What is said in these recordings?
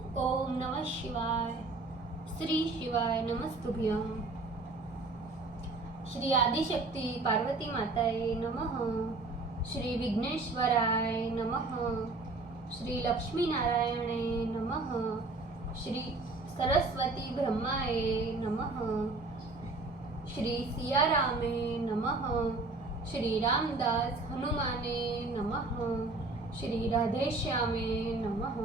ओम नमः शिवाय। श्री शिवाय नमस्तुभ्यं। श्री आदिशक्ति पार्वती माताये नमः। श्री विघ्नेश्वराय नमः। श्री लक्ष्मी नारायणे नमः। श्री सरस्वती ब्रह्माये नमः। श्री सियारामे नमः। श्री रामदास हनुमाने नमः। श्री राधेश्यामे नमः।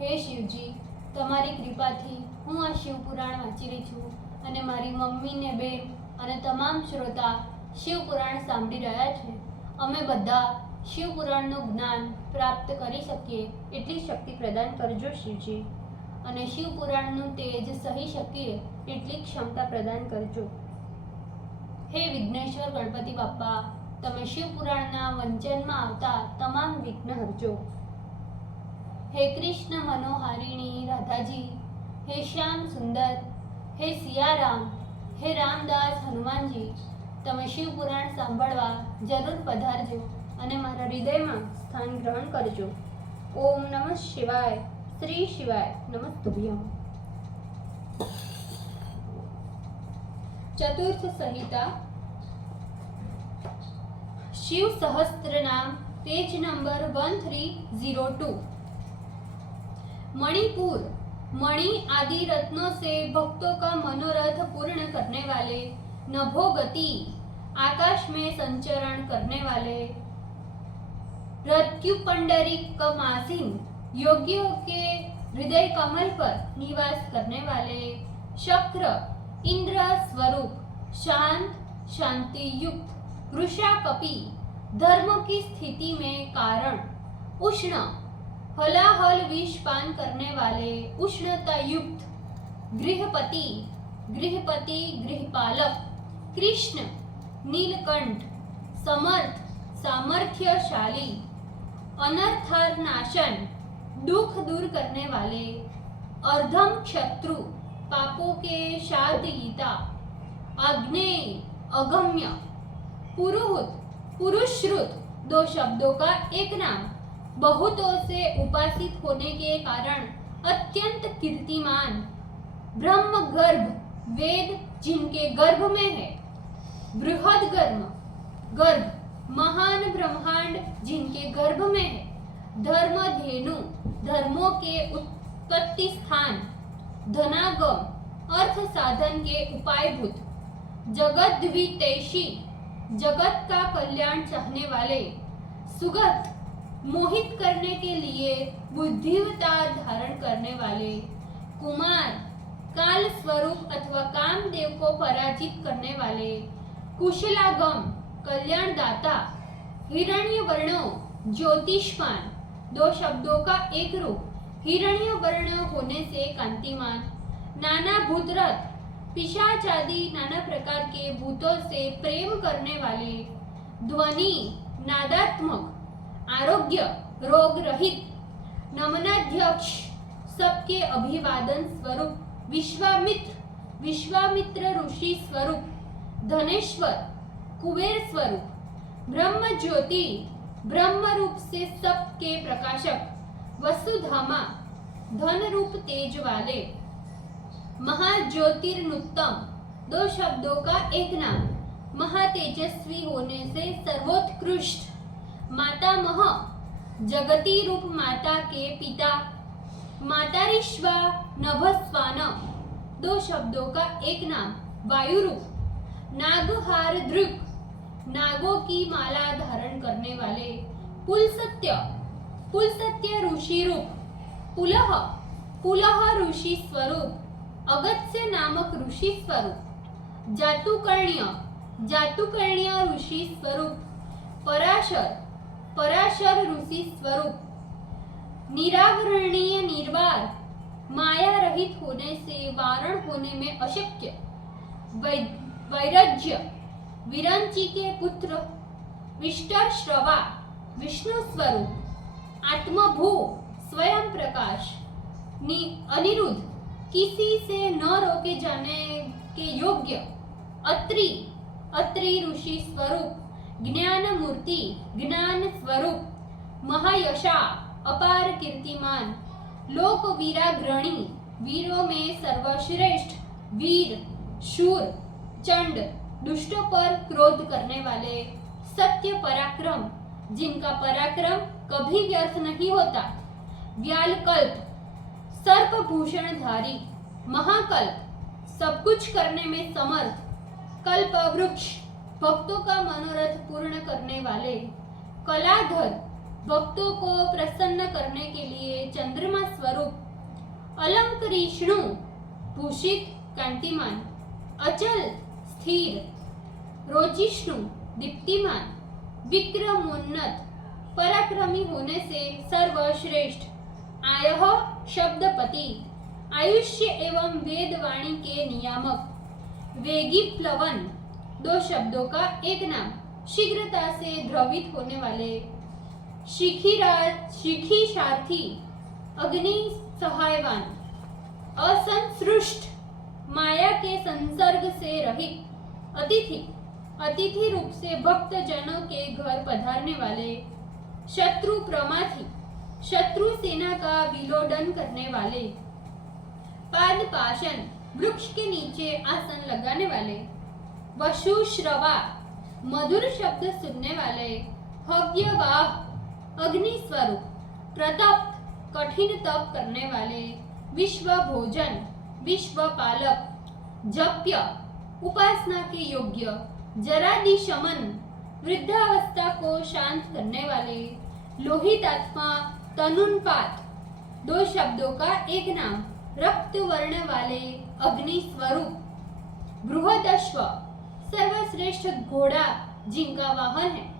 हे शिवजी, તમારી કૃપાથી હું આ શિવપુરાણ વાંચી રહી છું અને મારી મમ્મી ને બેન અને તમામ શ્રોતા શિવપુરાણ સાંભળી રહ્યા છે. અમે બધા શિવપુરાણનું જ્ઞાન પ્રાપ્ત કરી શકીએ એટલી શક્તિ પ્રદાન કરજો શિવજી, અને શિવપુરાણનું તેજ સહી શકીએ એટલી ક્ષમતા પ્રદાન કરજો. હે વિઘ્નેશ્વર ગણપતિ બાપ્પા, તમે શિવપુરાણના વંચનમાં આવતા તમામ વિઘ્ન હરજો. हे कृष्ण मनोहारिणी राधा जी, हे श्याम सुंदर, हे सियाराम, हे रामदास हनुमान जी, તમે શિવપુરાણ સાંભળવા જરૂર પધારજો અને મારા હૃદયમાં સ્થાન ગ્રહણ કરજો. ઓમ નમઃ શિવાય. શ્રી શિવાય નમસ્તુભ્યમ. ચતુર્થ સંહિતા, शिव सहस्त्र नाम, पेज नंबर 1302. मणिपुर, मणि आदि रत्नों से भक्तों का मनोरथ पूर्ण करने वाले, नभोगति, आकाश में संचरण करने वाले, रत्युपंडरीकमासीन, योगियों के हृदय कमल पर निवास करने वाले, शक्र, इंद्र स्वरूप, शांत शांति युक्त, वृषाकपि, धर्म की स्थिति में कारण, उष्ण, हलाहल विष पान करने वाले, उष्णता युक्त, गृहपति, गृहपति गृहपालक, कृष्ण, नीलकंठ, समर्थ, सामर्थ्यशाली, अनर्थनाशन, दुख दूर करने वाले, अर्धम शत्रु, पापों के शादयिता, अग्नेय, अगम्य, पुरुहूत, पुरुश्रुत, दो शब्दों का एक नाम, बहुतों से उपासित होने के कारण अत्यंत कीर्तिमान, ब्रह्म गर्भ, वेद जिनके गर्भ में है, बृहद गर्भ, महान ब्रह्मांड जिनके गर्भ में है, धर्म धेनु, धर्मों के उत्पत्ति स्थान, धनागम, अर्थ साधन के उपायभूत, जगद्वितेशी, जगत का कल्याण चाहने वाले, सुगत, मोहित करने के लिए बुद्धिवतार धारण करने वाले, कुमार, काल स्वरूप अथवा कामदेव को पराजित करने वाले, कुशलागम, कल्याणदाता, हिरण्य वर्णो, ज्योतिष्मान, दो शब्दों का एक रूप, हिरण्य वर्ण होने से कांतिमान, नाना भूतरथ, पिशाच आदि नाना प्रकार के भूतों से प्रेम करने वाले, ध्वनि, नादात्मक, आरोग्य, रोग रहित, नमनाध्यक्ष, सबके अभिवादन स्वरूप, विश्वामित्र, विश्वामित्र ऋषि स्वरूप, धनेश्वर, कुबेर स्वरूप, ब्रह्म ज्योति, ब्रह्म रूप से सबके प्रकाशक, वसुधामा, धन रूप तेज वाले, महाज्योतिर्नुत्तम, दो शब्दों का एक नाम, महातेजस्वी होने से सर्वोत्कृष्ट, मातामह, जगती रूप माता के पिता, मातारिश्वा नभस्वान, दो शब्दों का एक नाम, वायु रूप, नागहार दृक, नागों की माला धारण करने वाले, पुलसत्य, पुलसत्य ऋषि रूप, पुलह, पुलह ऋषि स्वरूप, अगत्य नामक ऋषि स्वरूप, जातुकर्ण्य, जातुकर्ण्य ऋषि स्वरूप, पराशर, पराशर ऋषि स्वरूप, निरावरणीय निर्वार, माया रहित होने से वारण होने में अशक्य, वैरज्य, विरंची के पुत्र, विष्टर श्रवा, विष्णु स्वरूप, आत्मभू, स्वयं प्रकाश, अनिरुद्ध, किसी से न रोके जाने के योग्य, अत्रि, अत्रि ऋषि स्वरूप, ज्ञान मूर्ति, ज्ञान स्वरूप, महायशा, अपार कीर्तिमान, लोकवीराग्रणी, वीरों में सर्वश्रेष्ठ वीर, शूर, चंड, दुष्टों पर क्रोध करने वाले, सत्य पराक्रम, जिनका पराक्रम कभी व्यर्थ नहीं होता, व्यालकल्प, सर्पभूषणधारी, महाकल्प, सब कुछ करने में समर्थ, कल्प वृक्ष, भक्तों का मनोरथ पूर्ण करने वाले, कलाधर, भक्तों को प्रसन्न करने के लिए चंद्रमा स्वरूप, अलंकृष्णु, भूषित कांतिमान, अचल स्थिर, रोजिष्णु, दीप्तिमान, विक्रमोन्नत, पराक्रमी होने से सर्वश्रेष्ठ, आयः शब्दपति, आयुष्य एवं वेदवाणी के नियामक, वेगी प्लवन, दो शब्दों का एक नाम, शीघ्रता से द्रवित होने वाले, शिखीशार्थी, अग्नि सहायवान, असंसृष्ट, माया के संसर्ग से रहित, अतिथि, अतिथि रूप से भक्त जनों के घर पधारने वाले, शत्रु प्रमाथी, शत्रु सेना का विलोडन करने वाले, पादपाशन, वृक्ष के नीचे आसन लगाने वाले, वशुश्रवा, मधुर शब्द सुनने वाले, हव्यवाह, अग्नि स्वरूप, प्रतप्त, कठिन तप करने वाले, विश्व भोजन, विश्व पालक, जप्य, उपासना के योग्य, जरादि शमन, वृद्धावस्था को शांत करने वाले, लोहितात्मा, तनुन्पात, दो शब्दों का एक नाम, रक्त वर्ण वाले, अग्नि स्वरूप, बृहदश्व, सर्वश्रेष्ठ घोड़ा, जिनका वाहन है,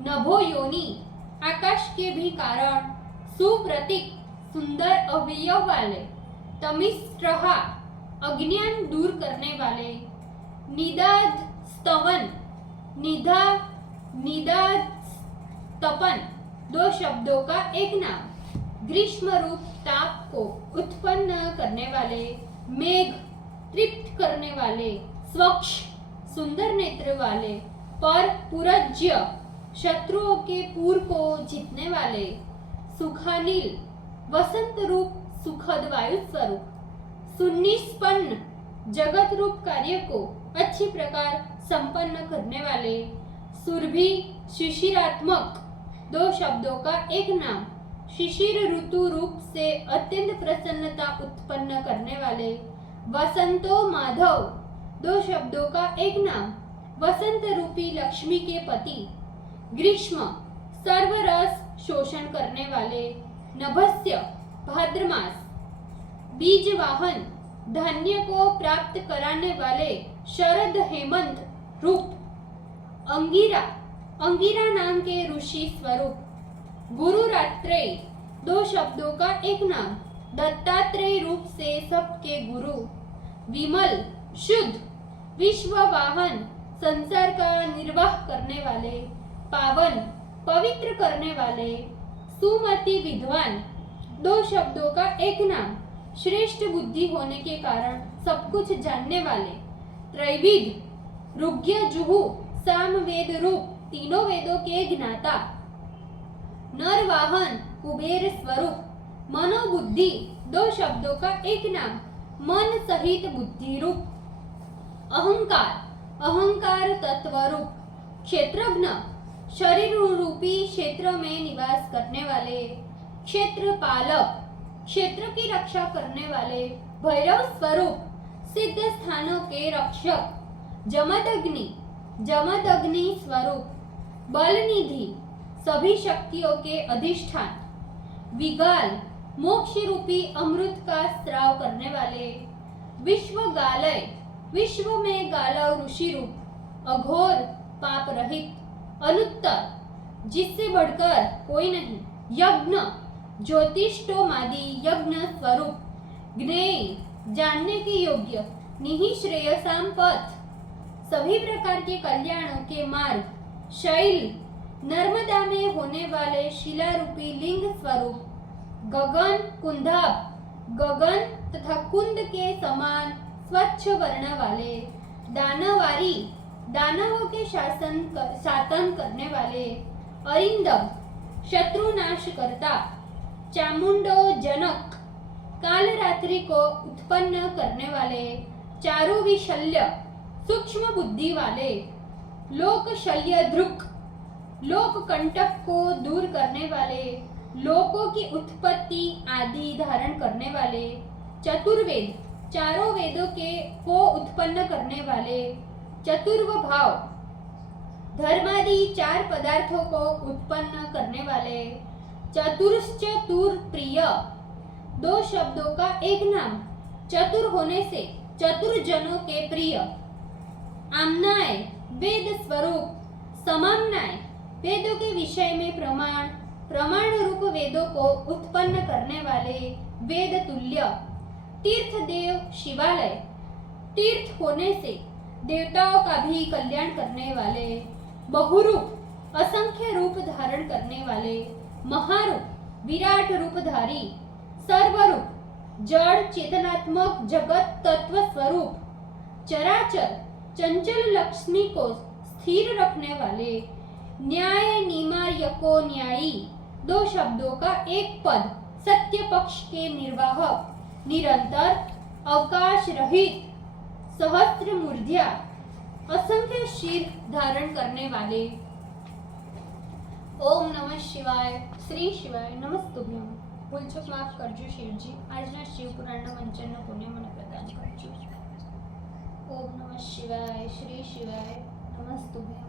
नभो योनि, आकाश के भी कारण, सुप्रतीक, सुंदर अवयव वाले, तमिस्त्रहा, अज्ञान दूर करने वाले, निदाद स्तवन, निदाद तपन, दो शब्दों का एक नाम, ग्रीष्म रूप ताप को उत्पन्न करने वाले, मेघ, तृप्त करने वाले, स्वच्छ, सुंदर नेत्र वाले, पर पुरज्य, शत्रुओं के पूर को जीतने वाले, सुखानिल, वसंत रूप सुखद वायु स्वरूप, सुनिष्पन्न, जगत रूप कार्य को अच्छी प्रकार संपन्न करने वाले, सुरभि, शिशिरात्मक, दो शब्दों का एक नाम, शिशिर ऋतु रूप से अत्यंत प्रसन्नता उत्पन्न करने वाले, वसंतो माधव, दो शब्दों का एक नाम, वसंत रूपी लक्ष्मी के पति, ग्रीष्म, सर्वरस शोषण करने वाले, नभस्य, भाद्रमास, बीज वाहन, धान्य को प्राप्त कराने वाले, शरद हेमंत रूप, अंगिरा, अंगिरा नाम के ऋषि स्वरूप, गुरु रात्रेय, दो शब्दों का एक नाम, दत्तात्रेय रूप से सबके गुरु, विमल, शुद्ध, विश्व वाहन, संसार का निर्वाह करने वाले, पावन, पवित्र करने वाले, सुमति विद्वान, दो शब्दों का एक नाम, श्रेष्ठ बुद्धि होने के कारण सब कुछ जानने वाले, त्रैविध, ऋग्य जुहु, सामवेद रूप, तीनों वेदों के ज्ञाता, नरवाहन, कुबेर स्वरूप, मनोबुद्धि, दो शब्दों का एक नाम, मन सहित बुद्धि रूप, अहंकार, अहंकार तत्व रूप, क्षेत्रज्ञ, शरीर रूपी क्षेत्र में निवास करने वाले, क्षेत्रपालक, क्षेत्र की रक्षा करने वाले, भैरव स्वरूप, सिद्ध स्थानों के रक्षक, जमदग्नि, जमदग्नि स्वरूप, बलनिधि, सभी शक्तियों के अधिष्ठान, विगाल, मोक्ष रूपी अमृत का स्राव करने वाले, विश्वगालय, विश्व में गालव ऋषि रूप, अघोर, पाप रहित, अनुत्तर, जिससे बढ़कर कोई नहीं, यज्ञ, ज्योतिष्टोमादि यज्ञ स्वरूप, ज्ञेय, जानने के योग्य, निःश्रेयसाम पथ, सभी प्रकार के कल्याणों के मार्ग, शैल, नर्मदा में होने वाले शिला रूपी लिंग स्वरूप, गगन, कुंदाभ, गगन तथा कुंद के समान स्वच्छ वर्ण वाले, दानवारी, दानवों के शासन करने वाले, अरिंदम, शत्रुनाश करता, चामुंडो जनक, काल रात्रि को उत्पन्न करने वाले, चारुविशल्य सूक्ष्म बुद्धि वाले, लोक शल्य दृक् लोक कंटक को दूर करने वाले, लोकों की उत्पत्ति आदि धारण करने वाले, चतुर्वेद चारों वेदों के को उत्पन्न करने वाले, चतुर्व भाव धर्मादि चार पदार्थों को उत्पन्न करने वाले, चतुर्श्चतुर प्रिय दो शब्दों का एक नाम, चतुर होने से चतुर जनों के प्रिय, आम्नाय वेद स्वरूप, समाम्नाय वेदों के विषय में प्रमाण, प्रमाण रूप वेदों को उत्पन्न करने वाले, वेद तुल्य, तीर्थ देव शिवालय तीर्थ होने से देवताओं का भी कल्याण करने वाले, बहुरूप असंख्य रूप धारण करने वाले, महारूप विराट रूपधारी, सर्वरूप जड़ चेतनात्मक जगत तत्व स्वरूप, चराचर चंचल लक्ष्मी को स्थिर रखने वाले, न्याय निमार्यको न्यायी दो शब्दों का एक पद, सत्य पक्ष के निर्वाहक, निरंतर अवकाश रहित, सहस्त्र मूर्ध्या असंख्य शीर धारण करने वाले। ओम नमः शिवाय, श्री शिवाय नमस्तुभ्यम। ભૂલચૂક માફ કરજો શિવજી, આજના શિવ પુરાણના મંચનનો પુણ્ય મને પ્રદાન કરજો। ઓમ નમઃ શિવાય, શ્રી શિવાય નમસ્તુભ્યમ।